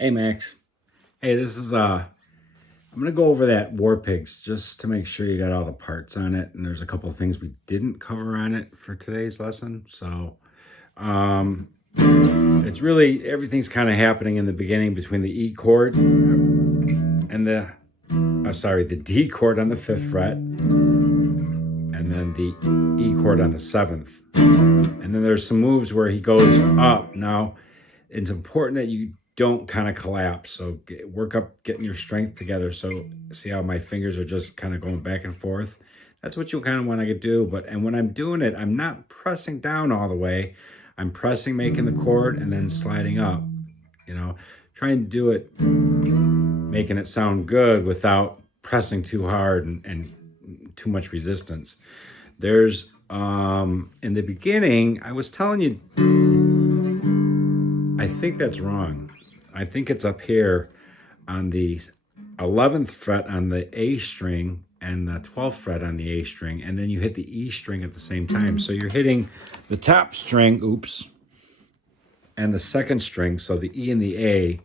Hey Max. Hey, I'm gonna go over that War Pigs just to make sure you got all the parts on it. And there's a couple of things we didn't cover on it for today's lesson. So it's really everything's kind of happening in the beginning between the E chord and the D chord on the 5th fret, and then the E chord on the 7th. And then there's some moves where he goes up. Now, it's important that you don't kind of collapse. So work up getting your strength together. So see how my fingers are just kind of going back and forth? That's what you kind of want to do. And when I'm doing it, I'm not pressing down all the way. I'm pressing, making the chord, and then sliding up. Trying to do it, making it sound good without pressing too hard and too much resistance. There's, in the beginning, I was telling you, I think that's wrong. I think it's up here on the 11th fret on the A string and the 12th fret on the A string, and then you hit the E string at the same time. So you're hitting the top string, and the second string, so the E and the A,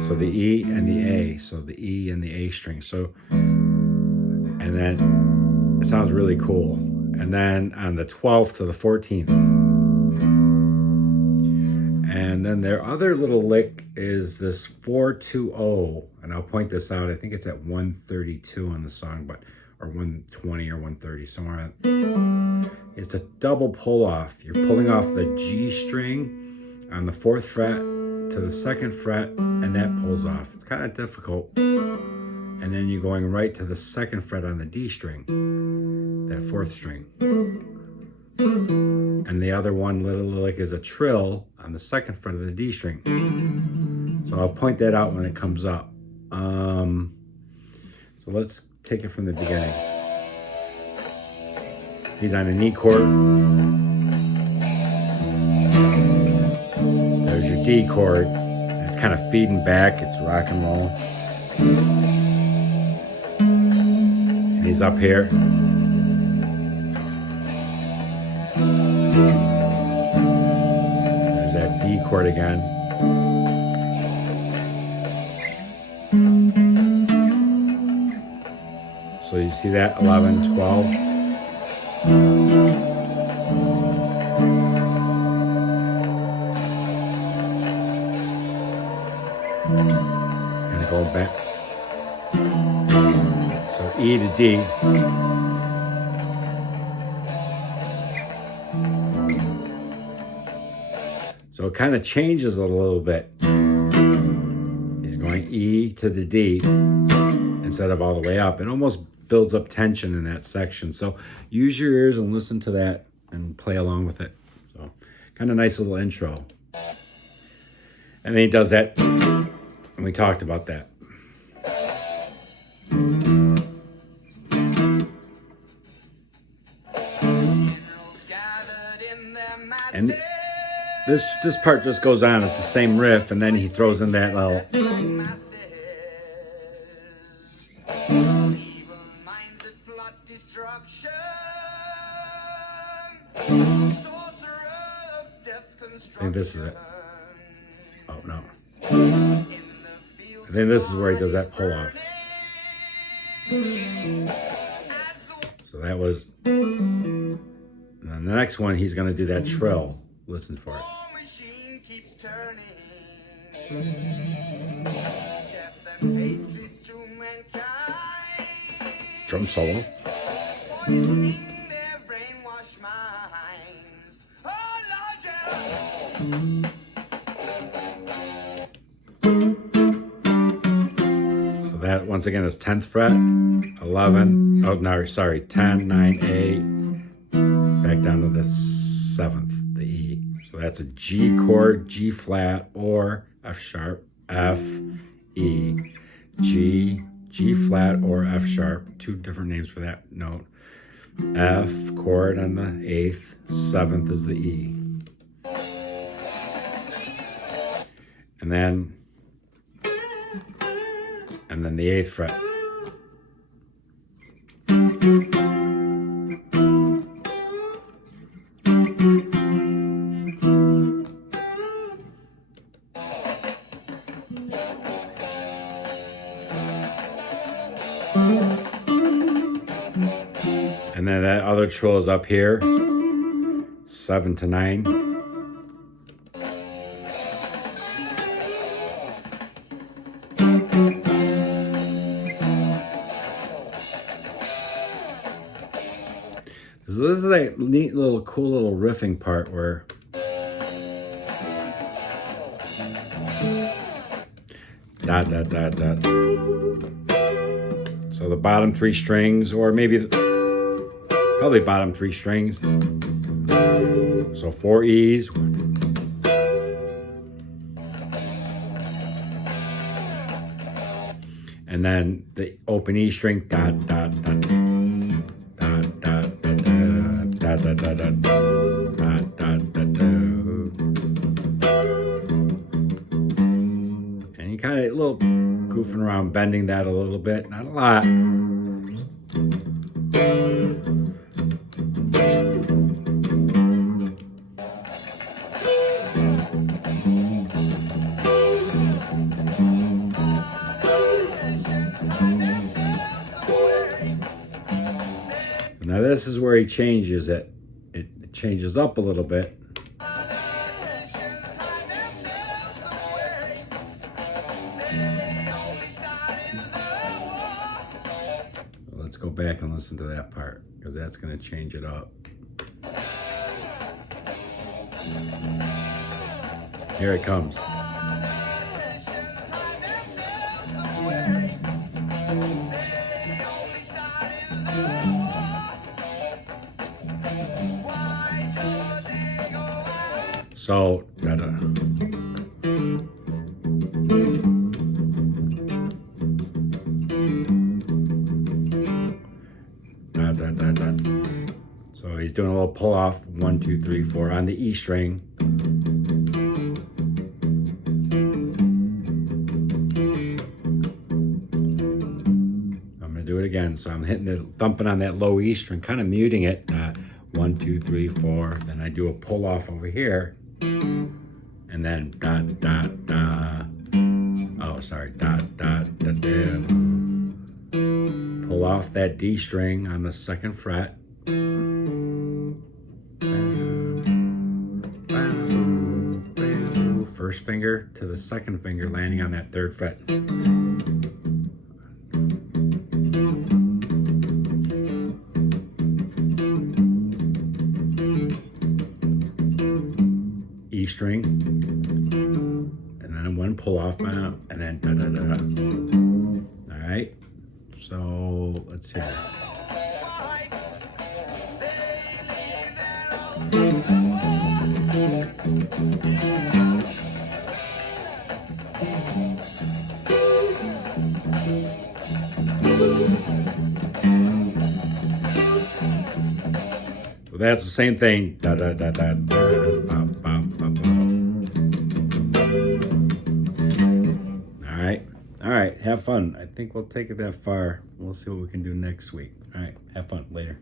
so the E and the A, so the E and the A string. So, and then it sounds really cool. And then on the 12th to the 14th. And then their other little lick is this 4-2-0, and I'll point this out. I think it's at 132 on the song, or 120 or 130, somewhere. It's a double pull off. You're pulling off the G string on the 4th fret to the 2nd fret, and that pulls off. It's kind of difficult. And then you're going right to the 2nd fret on the D string, that 4th string. And the other one little lick is a trill on the 2nd fret of the D string. So I'll point that out when it comes up. So let's take it from the beginning. He's on an E chord. There's your D chord. It's kind of feeding back. It's rock and roll. And he's up here. There's that D chord again. So you see that 11, 12. It's kind of going back. So E to D. So it kind of changes a little bit. He's going E to the D instead of all the way up. It almost builds up tension in that section. So use your ears and listen to that and play along with it. So kind of nice little intro. And then he does that, and we talked about that. And this part just goes on. It's the same riff, and then he throws in that little. I think this is it. Oh no. And then this is where he does that pull off. So that was. And then the next one, he's going to do that trill. Listen for it. Drum solo. So that once again is 10th fret, 11. Oh no, sorry, 10, 9, A, back down to the 7th, the E. So that's a G chord, G flat, or F sharp, F, E, G, G flat, or F sharp. Two different names for that note. F chord on the 8th, 7th is the E. And then the 8th fret. And then that other trill is up here, 7 to 9. So this is a neat little, cool little riffing part where dot, dot, dot, dot. So the bottom 3 strings, or maybe probably bottom 3 strings. So 4 E's. And then the open E string, dot, dot, dot, dot, dot, dot, dot, dot, dot, dot, dot, dot, dot. And you kind of a little goofing around, bending that a little bit, not a lot. Now this is where he changes it. It changes up a little bit. Let's go back and listen to that part, because that's going to change it up. Here it comes. So, da, da. Da, da, da, da. So he's doing a little pull off, 1, 2, 3, 4 on the E string. I'm gonna do it again. So I'm hitting it, thumping on that low E string, kind of muting it. 1, 2, 3, 4. Then I do a pull off over here. And then dot, dot, dot. Oh, sorry. Dot, dot, dot, dot. Pull off that D string on the 2nd fret. First finger to the 2nd finger, landing on that 3rd fret. E string, and then 1 pull off, and then da da da. All right, so let's hear it. So that's the same thing. Da da da da da. Bop, bop, bop, bop. All right. Have fun. I think we'll take it that far. We'll see what we can do next week. All right. Have fun. Later.